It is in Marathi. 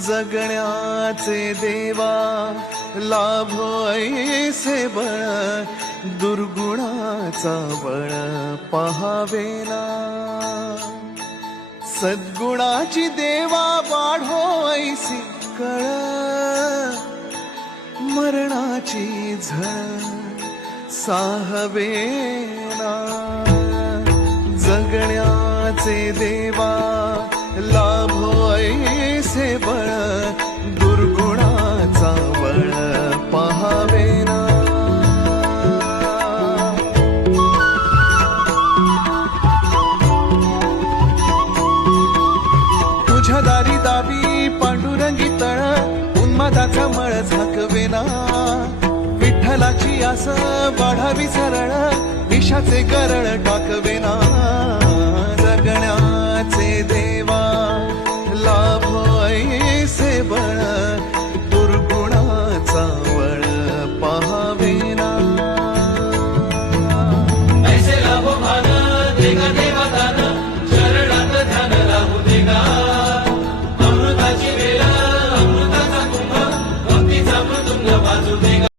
जगण्याचे देवा लाभो ऐसे बळ, दुर्गुणाचा बळ पहावेना. सद्गुणाची देवा वाढो ऐसी कळ, मरणाची झळ साहवेना. जगण्याचे देवा लाभो ऐसे बळ, दुर्गुणाचा बळ पहावेना. तुझ्या दारी दावी पांडुरंगी तळ, उन्मादाचा मळ झाकवेना. विठ्ठलाची आस वाढावी सरळ, विषाचे गरळ टाकवेना. जगण्याचे देवा लाभो ऐसे बळ, दुर्गुणाचा बळ पहावेना. ऐसे लाभो भान